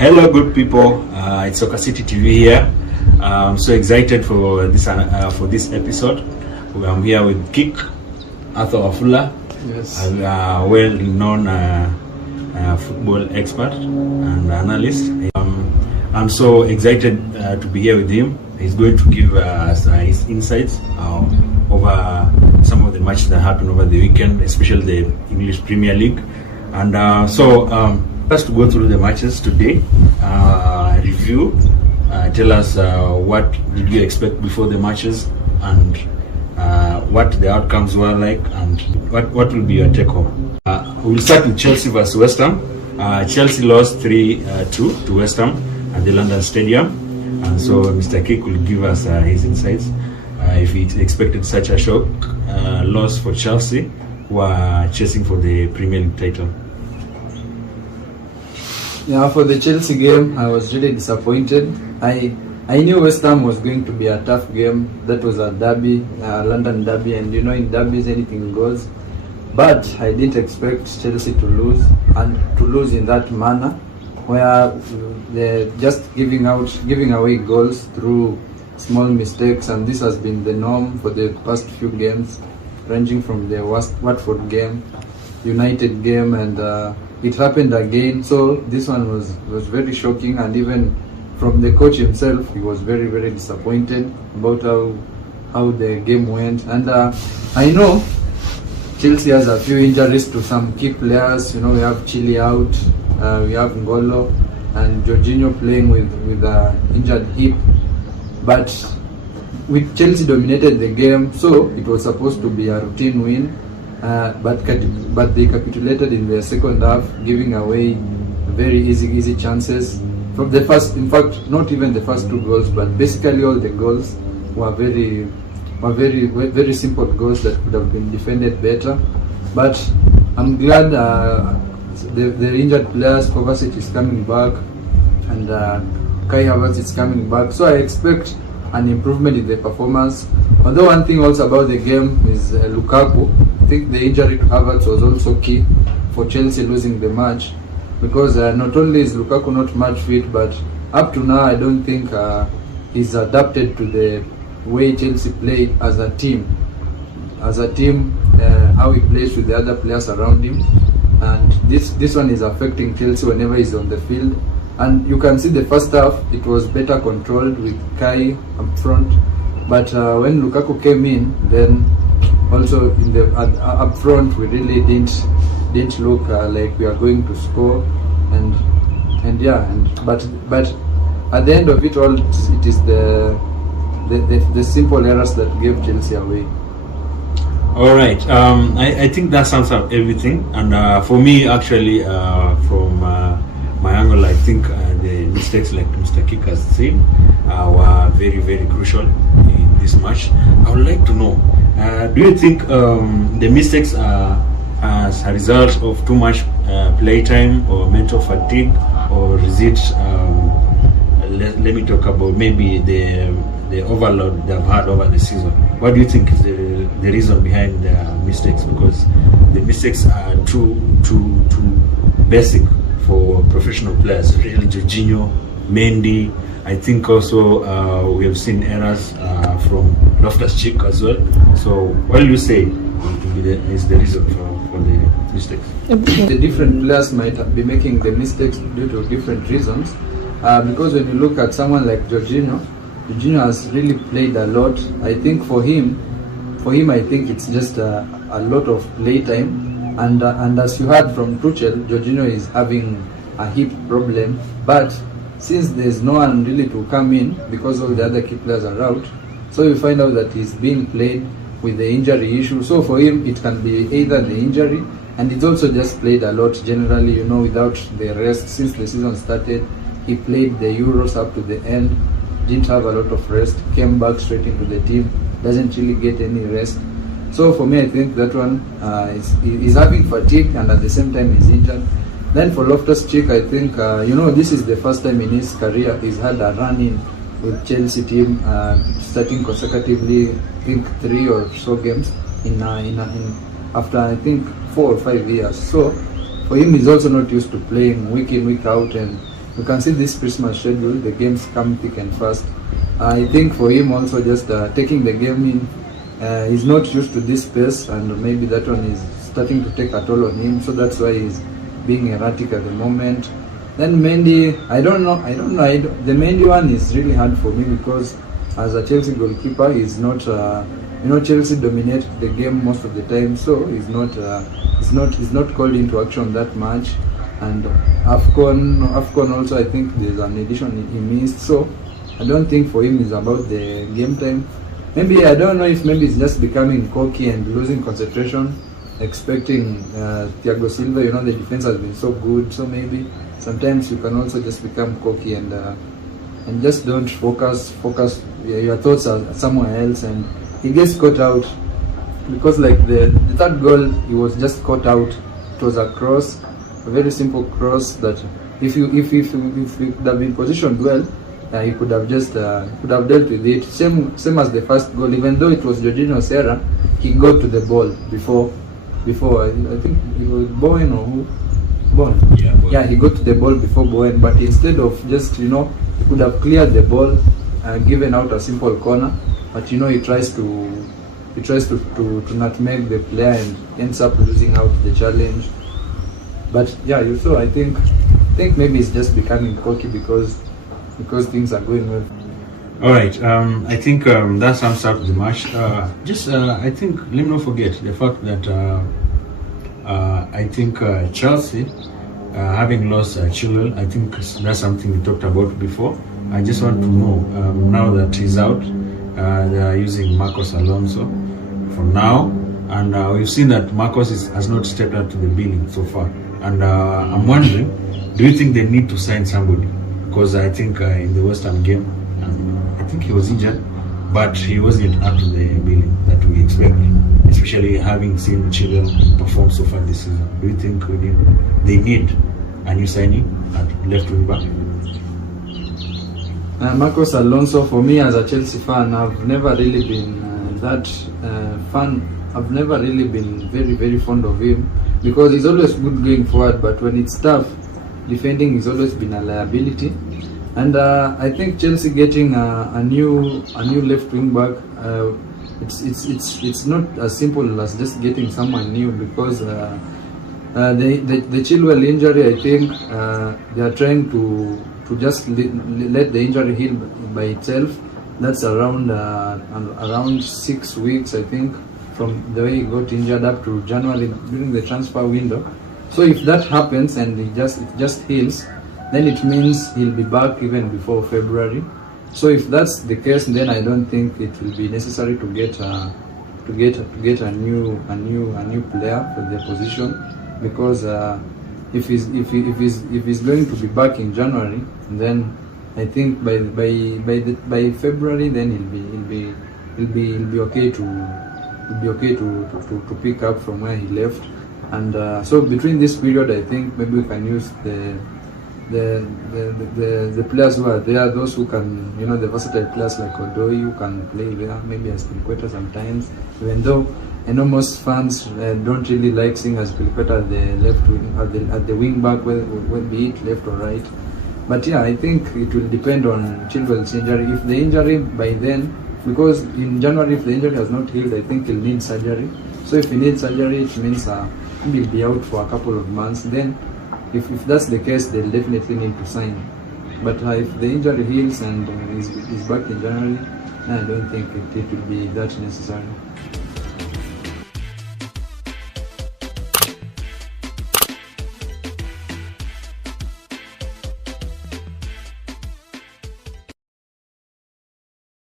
Hello, good people. It's Soccer City TV here. I'm so excited for this episode. I'm here with Kik, Arthur Wafula, Yes. a well-known football expert and analyst. I'm so excited to be here with him. He's going to give us his insights over some of the matches that happened over the weekend, especially the English Premier League. And just to go through the matches today, review, tell us what did you expect before the matches and what the outcomes were like and what will be your take home. We'll start with Chelsea versus West Ham. Chelsea lost 3-2 to West Ham at the London Stadium, and so Mr. Kik will give us his insights if he expected such a shock loss for Chelsea, who are chasing for the Premier League title. Yeah, for the Chelsea game, I was really disappointed. I knew West Ham was going to be a tough game. That was a derby, London derby, and you know in derbies anything goes. But I didn't expect Chelsea to lose, and to lose in that manner, where they're just giving away goals through small mistakes, and this has been the norm for the past few games, ranging from the Watford game, United game, and it happened again. So this one was very shocking, and even from the coach himself, he was very, very disappointed about how the game went. And I know Chelsea has a few injuries to some key players. You know, we have Chile out, we have Ngolo and Jorginho playing with an injured hip. But with Chelsea dominated the game, so it was supposed to be a routine win. But they capitulated in the second half, giving away very easy chances. From the first, in fact, not even the first two goals, but basically all the goals were very simple goals that could have been defended better. But I'm glad the injured players, Kovacic is coming back, and Kai Havertz is coming back. So I expect an improvement in the performance. Although one thing also about the game is Lukaku. I think the injury to Havertz was also key for Chelsea losing the match, because not only is Lukaku not match fit, but up to now I don't think he's adapted to the way Chelsea play as a team. How he plays with the other players around him, and this one is affecting Chelsea whenever he's on the field. And you can see the first half it was better controlled with Kai up front, but when Lukaku came in, then also in the up front we really didn't look like we are going to score, but at the end of it all, it is the simple errors that gave Chelsea away. All right, I think that sums up everything, and for me actually from my angle, I think the mistakes, like Mr. Kik has said, were very crucial in this match. I would like to know, do you think the mistakes are as a result of too much playtime or mental fatigue, or is it, let me talk about maybe the overload they've had over the season? What do you think is the reason behind the mistakes? Because the mistakes are too basic for professional players, especially Jorginho, Mendy. I think also we have seen errors from Loftus-Cheek as well. So what do you say is the reason for the mistakes? The different players might be making the mistakes due to different reasons. Because when you look at someone like Jorginho has really played a lot. I think for him, I think it's just a lot of play time. And as you heard from Tuchel, Jorginho is having a hip problem. But since there's no one really to come in because all the other key players are out, so you find out that he's being played with the injury issue. So for him, it can be either the injury, and he's also just played a lot generally, you know, without the rest. Since the season started, he played the Euros up to the end, didn't have a lot of rest, came back straight into the team, doesn't really get any rest. So for me, I think that one is having fatigue, and at the same time he's injured. Then for Loftus-Cheek, I think this is the first time in his career he's had a run-in with Chelsea team, starting consecutively, I think 3 or so games in after I think 4 or 5 years. So for him, he's also not used to playing week in, week out, and you can see this Christmas schedule, the games come thick and fast. I think for him also just taking the game in, he's not used to this pace, and maybe that one is starting to take a toll on him, so that's why he's being erratic at the moment. Then Mendy, I don't know. The Mendy one is really hard for me because as a Chelsea goalkeeper, he's not. Chelsea dominate the game most of the time, so he's not called into action that much. And AFCON also, I think there's an edition he missed, so I don't think for him it's about the game time. Maybe I don't know if maybe it's just becoming cocky and losing concentration, expecting Thiago Silva. The defense has been so good, so maybe sometimes you can also just become cocky and just don't focus. Your thoughts are somewhere else, and he gets caught out because like the third goal, he was just caught out. It was a cross, a very simple cross that if he could have been positioned well, he could have just could have dealt with it. Same as the first goal. Even though it was Jorginho Serra, he got to the ball before. I think it was Bowen or who? Bowen. Yeah, he got to the ball before Bowen, but instead of just he could have cleared the ball, given out a simple corner, but he tries to nutmeg the player and ends up losing out the challenge. But yeah, you saw. I think maybe it's just becoming cocky because things are going well. All right. I think that sums up the match. I think let me not forget the fact that I think Chelsea, having lost Chilwell, I think that's something we talked about before. I just want to know now that he's out, they are using Marcos Alonso for now, and we've seen that Marcos has not stepped up to the billing so far. And I'm wondering, do you think they need to sign somebody? Because I think in the West Ham game, I think he was injured, but he wasn't up to the billing that we expect, especially having seen Chilwell perform so far this season. Do you think they need a new signing at left wing back? Marcos Alonso, for me as a Chelsea fan, I've never really been fan. I've never really been very, very fond of him because he's always good going forward, but when it's tough, defending has always been a liability. And I think Chelsea getting a new left wing back, it's not as simple as just getting someone new because the Chilwell injury, I think they are trying to just let the injury heal by itself. That's around 6 weeks, I think, from the way he got injured up to January during the transfer window. So if that happens and it just heals, then it means he'll be back even before February. So if that's the case, then I don't think it will be necessary to get a new player for their position because if he's going to be back in January, then I think by February, then he'll be okay to pick up from where he left. And so between this period, I think maybe we can use the players who are there, those who can, the versatile players like Odoi who can play there, maybe Azpilicueta sometimes, even though I know most fans don't really like seeing Azpilicueta at the left wing, at the wing back, whether be it left or right. But yeah, I think it will depend on Chilwell's injury. If the injury by then, because in January, if the injury has not healed, I think he'll need surgery. So if he needs surgery, it means he'll be out for a couple of months. Then, if that's the case, they'll definitely need to sign him. But if the injury heals and he's back in January, I don't think it will be that necessary.